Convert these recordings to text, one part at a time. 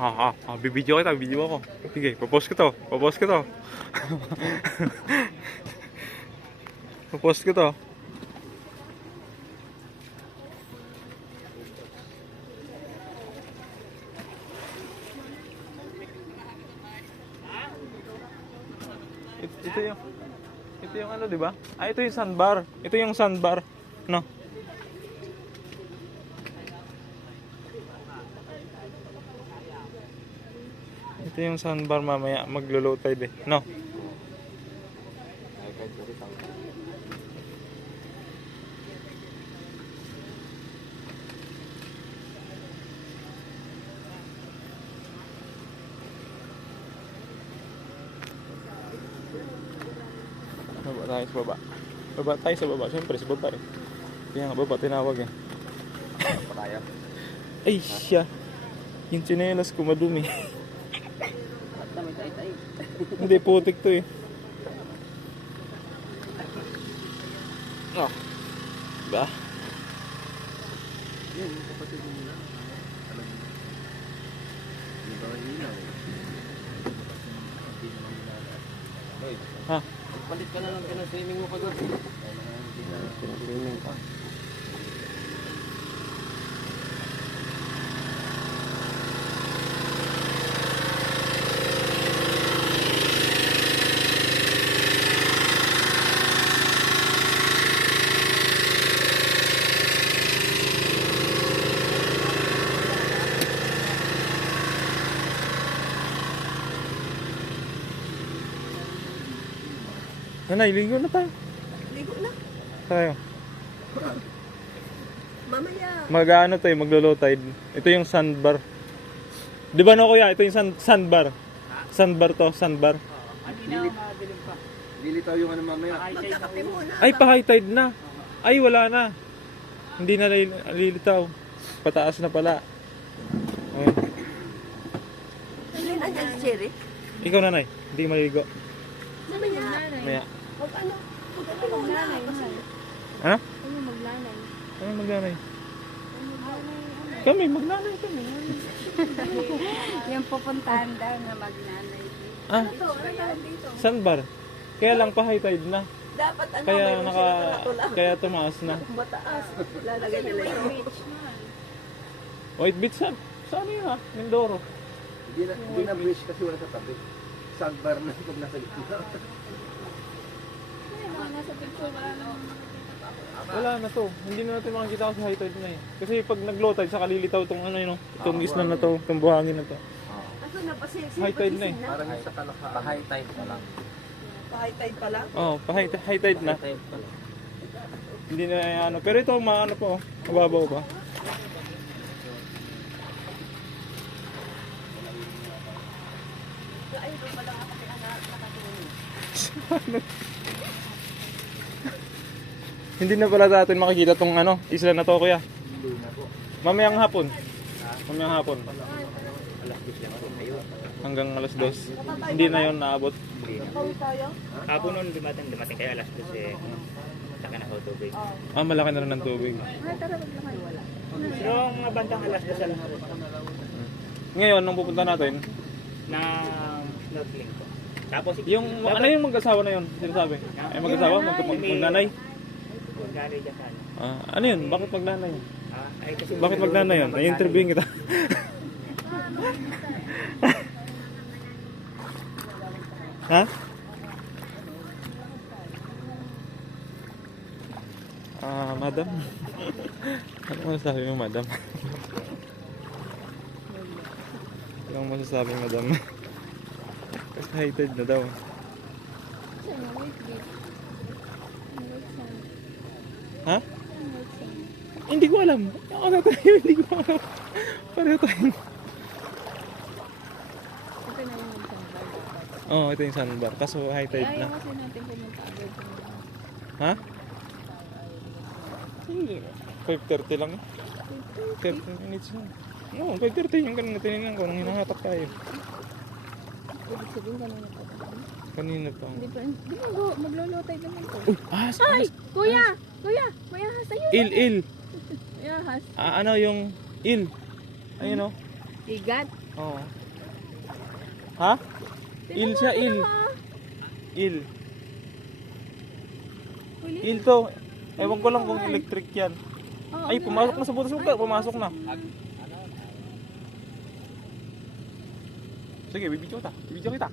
Bibidyo kita, bibidyo ako. Sige, papost ko to. Papost ko to. Papost ko to. Ito yung ano, di ba? Ah, ito yung sandbar. Ito yung sandbar. No. Ito yung sandbar mamaya maglo-low tide eh. No. Baba tayo sa baba. Baba tayo sa baba. Siyempre sa baba eh. Kaya nga baba tinawag eh. Ay siya. Yung tsinelas ko madumi. Hindi, putik to eh. Oh. Ba? Yan, yung kapatid mo nila. Alam mo. Di ba ilaw? Hoy. Ha? Palit ka na lang ka ng swimming mo pa doon. Swimming pa. Nanay, ligo na tayo. Ligo na. Tayo. Mamaya. Mag-ano tayo, maglo-low tide. Ito yung sandbar. Di ba no kuya? Ito yung sandbar. Sandbar to, sandbar. Lilitaw yung ano mamaya. Magkakape muna. Ay, pa-high tide na. Ay, wala na. Hindi na lilitaw. Pataas na pala. Ayun. Nandiyan si Cherry. Ikaw nanay, hindi maligo. Mamaya. Maya. Huwag ano. Huwag ano muna. Kasi Ano? Ano maglanay? Ano maglanay? Kami, maglanay kami. Yung pupuntahan daw na magnanay. Ah, ito. Ano tawag dito? sandbar. Kaya lang pa-high tide na. Dapat ano. Kaya mayroon silang tulak. kaya tumaas na. Mataas. Lalagay nila ito. White Beach saan? Saan yun ha? Mindoro. Hindi na bridge kasi wala sa tabi. Sandbar na pag nasa gitna. Nasa picture, wala naman. Wala na to. Hindi na natin makikita kasi high tide na eh. Kasi pag nag-low tide, saka lilitaw itong ano yun. Itong isla na to, itong buhangin na to. Aso na pa siya. High tide na eh. Parang yung sa kalakaran. High tide pa lang. High tide pala. Oo, high tide na. Hindi na ano. Pero ito, maano po. Mababaw ba? Ay, doon pala ako kasi nakatulog. Hindi na pala natin makikita tong ano, isla na to kuya. Hindi na po. Mamayang hapon. Mamayang hapon. Alas 10 lang po kayo. Hanggang alas 2. Hindi na yon naabot. Kawin tayo. Hapon nun dumating kayo alas 12 eh. Saka na ho tubig. Ah, malaki na rin ng tubig. Pero ang mga bandang alas 12 lang ho. Ngayon, nung pupunta natin, Na snorkeling ko. Tapos yung ano yung mag-asawa na yun? Sinasabi? Ay mag-asawa? Magnanay? Gari dyan sa ano. Ah, ano yun? Bakit magnanay? Ay, kasi Bakit magnanay yun? Ay-interviewin kita. Ha? Ah, madam. Ano masasabi mo, madam? Anong masasabi mo, madam? Kasi high tide na daw. Ha? Hindi ko alam. Ako na tayo, hindi ko alam. Pareho tayo. Ito na yung sandbar. Oo, ito yung sandbar. Kaso high tide Ayaw na. kasi natin pumunta agad. Ha? Hindi. 5:30 lang. 30 minutes lang. Oo, 5:30 yung kanina tinignan ko nung hinahatak tayo. Ibig sabihin kanina pa. Kanina pa. Hindi pa. Di mo maglolotay naman to. Ahas, Ay! ahas. Kuya! Kuya! May ahas sa'yo! Il. May ahas. Ah, ano yung il? Ayun o. Igat. Oo. Ha? Il siya, il. Il. Huli. Il to. Ewan ko lang kung electric yan. Oo, Ay, pumasok na sa butas mo. Pumasok na. Sige, bibidyo kita. Bibidyo kita.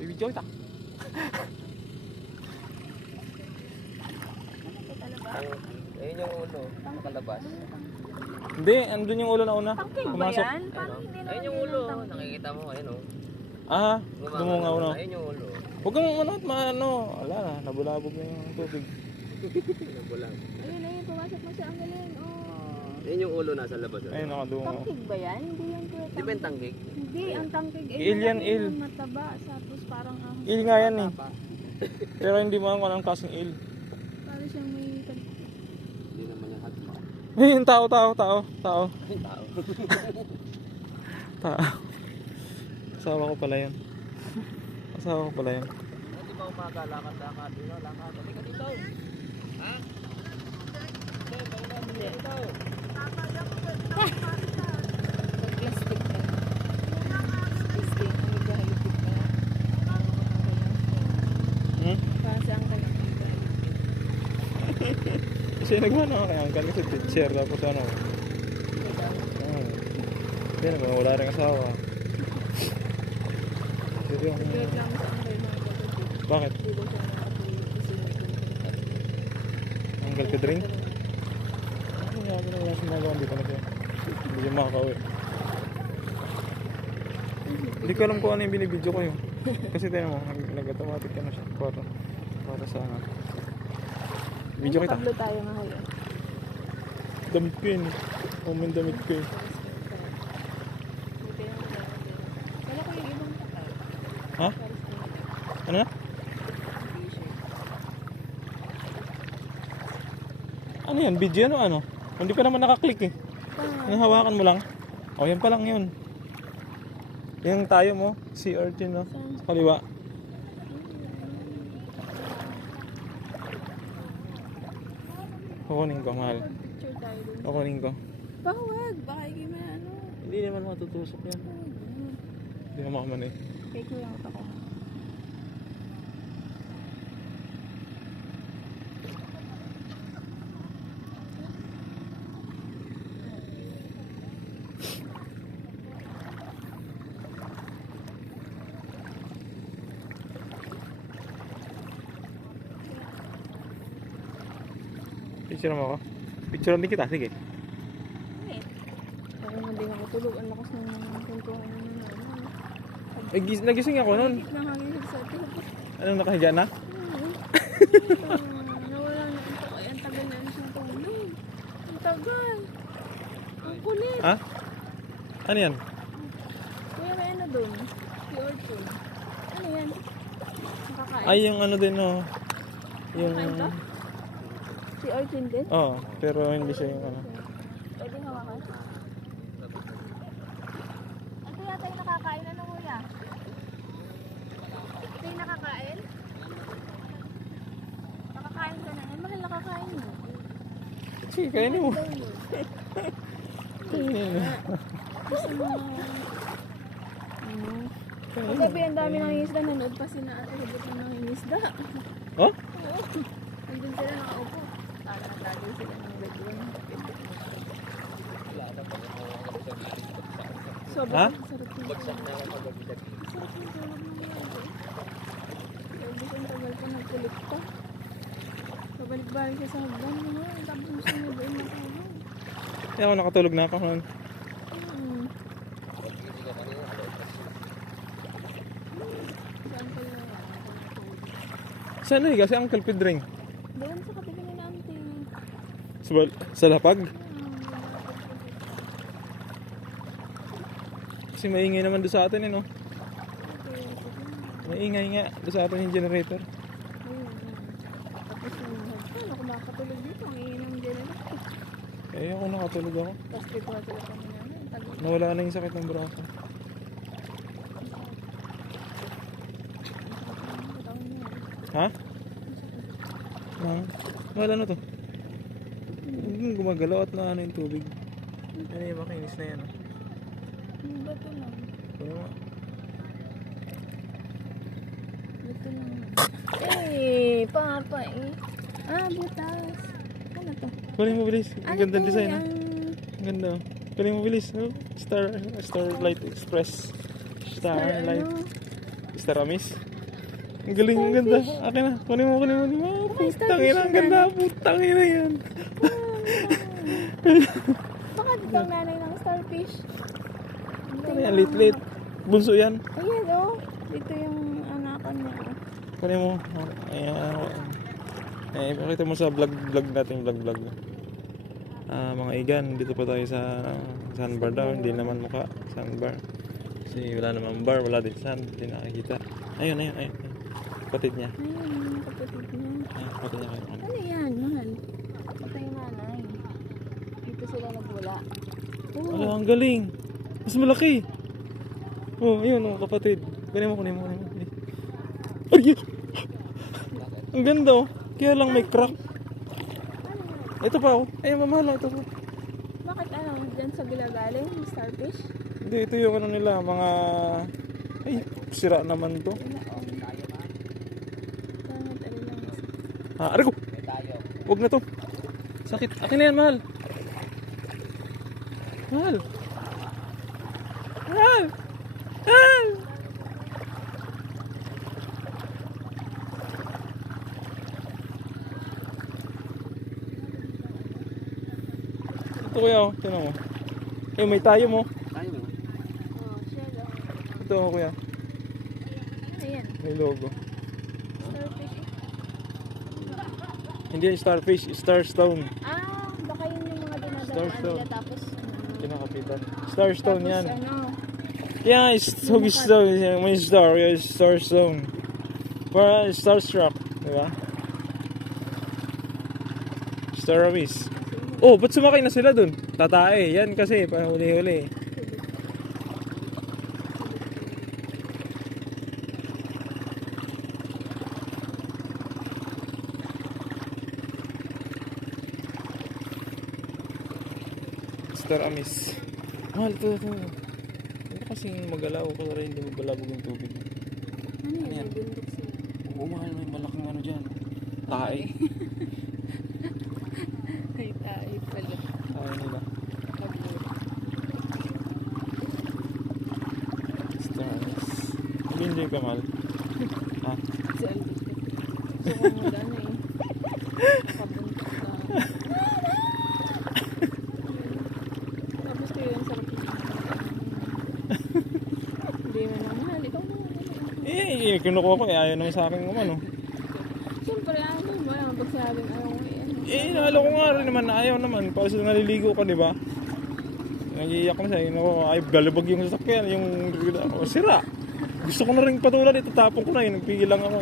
Bibidyo kita. Ayun yung ulo. Nakalabas. Hindi, andun yung ulo na una. Tangkig ba Pumasok. yan? Parang hindi naman Ayun yung yun ulo. ang tangkig. Nakikita mo, ayun o. Dumungaw na. Ayun yung ulo. Huwag kang manot, maano. Wala na, nabulabog na yung tubig. Nabulang. Ayun, pumasok na siya. Ang galing. Oh. Ayun yung ulo nasa labas. Ayun, nakadungaw. Tangkig ba yan? Hindi yan kuya Di ba yung tanggig? Hindi, ang tangkig ay Il yan, malaki il. na mataba. Tapos parang ahos. Il nga yan eh. Pero hindi mo alam kung anong kasing il. Parang siyang may Hindi naman yung hagma. Ayun, tao. Tao. Asawa ko pala yun. Asawa ko pala yun. Hindi ba umaga? Lakad. Lakad. Halika dito. Ha? Dito. plastic na. Plastic. Ang naghahalipit na. Para sa ang kanyang Kasi nagmano ako kay Uncle kasi teacher tapos ano. Hindi naman, wala rin asawa. Pero yung... Wait lang sa ang kanyang kapatid. Bakit? Hindi ko siya nakapulip kasi Uncle Pedring? Ano nga ako na wala sinagawa dito na siya. Hindi siya makakauwi. Hindi ko alam kung ano yung binibidyo ko yun. Kasi tayo mo, nag-automatic ka na siya. Para sa ano. Video kita. Pablo tayo nga ngayon. Damit ko yun. Moment damit ko yun. Buti yung wala ko yung ibang takal. Ha? Ano na? Ano yan? Video ano ano? Hindi pa naman nakaklik eh. Nahawakan mo lang. O yan pa lang yun. Yung tayo mo, si Urchin no? Sa kaliwa. Kukunin ko, mahal. Picture tayo dun. Kukunin ko. Bawag, baka hindi man ano. Hindi naman matutusok yan. Hindi naman kaman eh. Kay kuya ang ako. Picture mo ako. Picture din kita, sige. Wait. Parang hindi ako tulog. Ang lakas ng kwentuhan na Nagising ako noon. Higit na hangin sa atin. Anong nakahiga na? Nawala na ito. Ay, ang tagal na ano siyang tulog. Ang tagal. Ang kulit. Ha? Ano yan? Kuya, may ano dun? Si Orchard. Ano yan? Nakakain? Ay, yung ano din oh. Yung... Nakakain ka? Si Orchard din? Oo, pero hindi siya yung ano. Pwede hawakan? Ito yata yung nakakain. Ano kuya? Ito yung nakakain? Nakakain ka na. Ay, mahal nakakain mo. Sige, kainin mo. Kainin mo. Gusto mo na... Kagabi ang dami ng isda. Nanood pa si na ate. Hibot ng isda. Oh? Oo. Nandun sila nakaupo. Tagay sila ng bedroom. Ha? Sobrang sarap yung tulog. Sarap yung tulog ng mga ito. Sabi ko, ang tagal pa nagkulit pa. Pabalik-balik siya sa hagdan. Tapos gusto niya doon matulog. Kaya ako nakatulog na ako noon. Saan ko lang Saan na kasi Uncle Pedring? doon sa katabi ni Nante. Sa lapag? Kasi maingay naman doon sa atin eh no? Maingay nga doon sa atin yung generator. Tapos yung hagdan, ako makakatulog dito. Ang ingin ng generator. Eh ako nakatulog ako. Tapos dito na sila kami namin. Tagal. Nawala na yung sakit ng braso. Ha? Wala na to. Gumagalaw at na ano yung tubig. Ano yung makinis na yan. Yung bato lang. Ano nga? Bato lang. Eh, papa eh. Ah, butas. Ano to? Kunin mo bilis. Ang ganda to? design. Ang... Ang ganda. Kunin mo bilis. Oh. Starlight Express. Starlight. ano? Staramis. Ang galing, ang ganda. Akin na. Kunin mo. Oh, May putang starfish ina. Ang na ganda. Putang ina yan. Baka dito ang nanay ng starfish. Ano yan? Lit. Bunso yan. Ayan oh. Dito yung anakan niya. Kunin mo. Ayan. Eh, pakita mo sa vlog natin. Vlog. Mga igan. Dito pa tayo sa sandbar daw. Hindi naman mukha. Sandbar. Kasi wala naman bar. Wala din sand. Hindi nakikita. Ayun. Kapatid niya. Ayun, yung kapatid niya. Kapatid niya kayo. Ano yan, mahal? Ito yung nanay. Dito sila nagwala. Wala, ang galing. Mas malaki. Oh, ayun, kapatid. Kunin mo. Ay! Ang ganda, oh. Kaya lang may crack. Ito pa, oh. Ayun, mamala. Ito pa. Bakit ano, dyan sa bilagaling, yung starfish? Hindi, ito yung ano nila, mga... Ay, sira naman to. Pangit, ano lang. Aray ko! Huwag na to. Sakit. Akin na yan, mahal. Mahal! Ito kuya, oh. Tingnan mo. Eh, may tayo mo. Tayo mo. Oh, siya lang. Ito oh, kuya. Ayan, May logo. starfish. Hindi yung starfish, starstone. Ah, baka yun yung mga dinadala Starstone. nila tapos Kinakapitan. Starstone tapos yan. ano, Yeah, it's Hugstone. May star, yeah, starstone. Para starstruck, di ba? Staramis. Oh, ba't sumakay na sila dun? Tatae, yan kasi, pahuli-huli. Staramis. Mahal to. Ano kasing magalaw ko rin, hindi mabalabog yung tubig. ano yan, Ayan. bundok sila. Oo, mahal, may malaking ano dyan. Tae. Ay, tayo pala. Tae nila. Staramis. Nag-enjoy ka, mahal. Ha? Si Aldo. Gusto ko mo lang eh. Pabuntok na. Tapos kayo yung sarap na. Hindi mo na mahal. Ikaw mo. Kinukuha ko, ayaw naman sa akin naman, oh. Siyempre, ano mo yan? Pag sabing ayaw mo Nahalo ko nga rin naman na ayaw naman. Para sa naliligo ka, di ba? Nag-iiyak na siya. Ay, galabag yung sasakyan. Yung sira. Gusto ko na rin patulan ito. Tapon ko na yun. Nagpigil lang ako.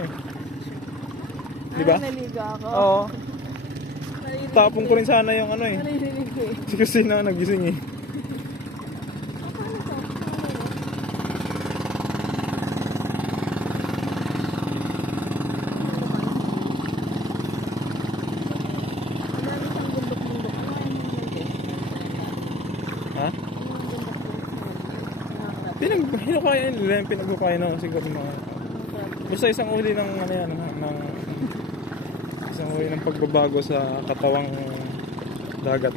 Di ba? Naligo ako. Oo. Naririnig Tapon ko rin sana yung ano eh. Naririnig ko eh. Kasi na nagising eh. Paano to? Ang dami siyang bundok-bundok. Ano yung mga Ha? bundok-bundok? Hinukaya nila yung pinagukaya na siguro mga... Basta isang uli ng ano yan, isang uli ng pagbabago sa katawang dagat.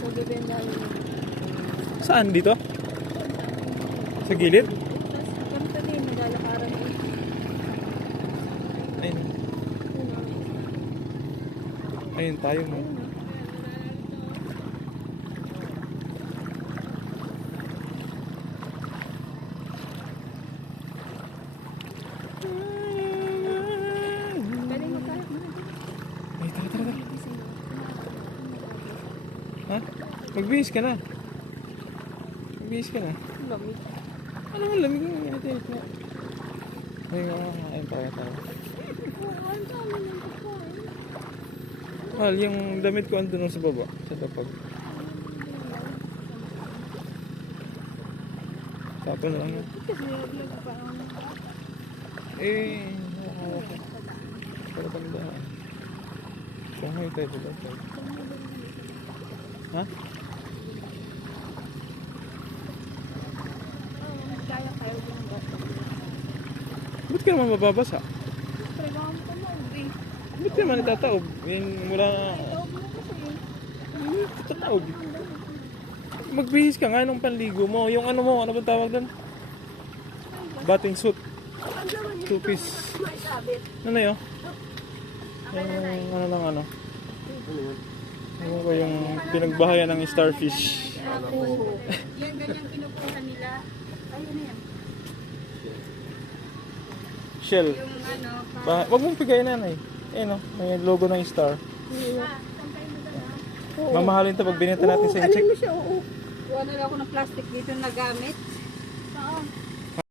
Pagbibenda yun. Saan? Dito? Sa gilid? Tapos, ganito din, naglalakaran eh. Ayun. Ayun tayo mo. Pwede mo kahit mo. Ay, tara. Ha? Magbihis ka na. Magbihis ka na. Lamig. Ano nga lamig yung init mo? Ay, ayun tayo. Oo, ang dami ng pagkain. Mahal, yung damit ko andun sa baba. Sa tapag. Tapos na lang yun. Kasi nilaglag pa ang... Eh, nakakawa ko. Para tandaan. Shanghai tayo ba? Ha? ka naman mababasa. Talagang ko mo, eh. Ba't ka naman itataob? Yung mula... Taob mo kasi. Tataob. Magbihis ka nga nung panligo mo. Yung ano mo, ano ba tawag doon? Bathing suit. Two-piece. Maisabit. Ano yun? Yung ano lang ano. Ano ba yung pinagbahayan ng starfish? Yan, ganyan kinukuha nila. Ayun na yan. Shell. Yung ano, Wag mong pigayin na eh. Ayan o, may logo ng star. Mamahalin to pag binenta natin sa Ano incheck. mo siya, oo. kuha na lang ako ng plastic dito na gamit.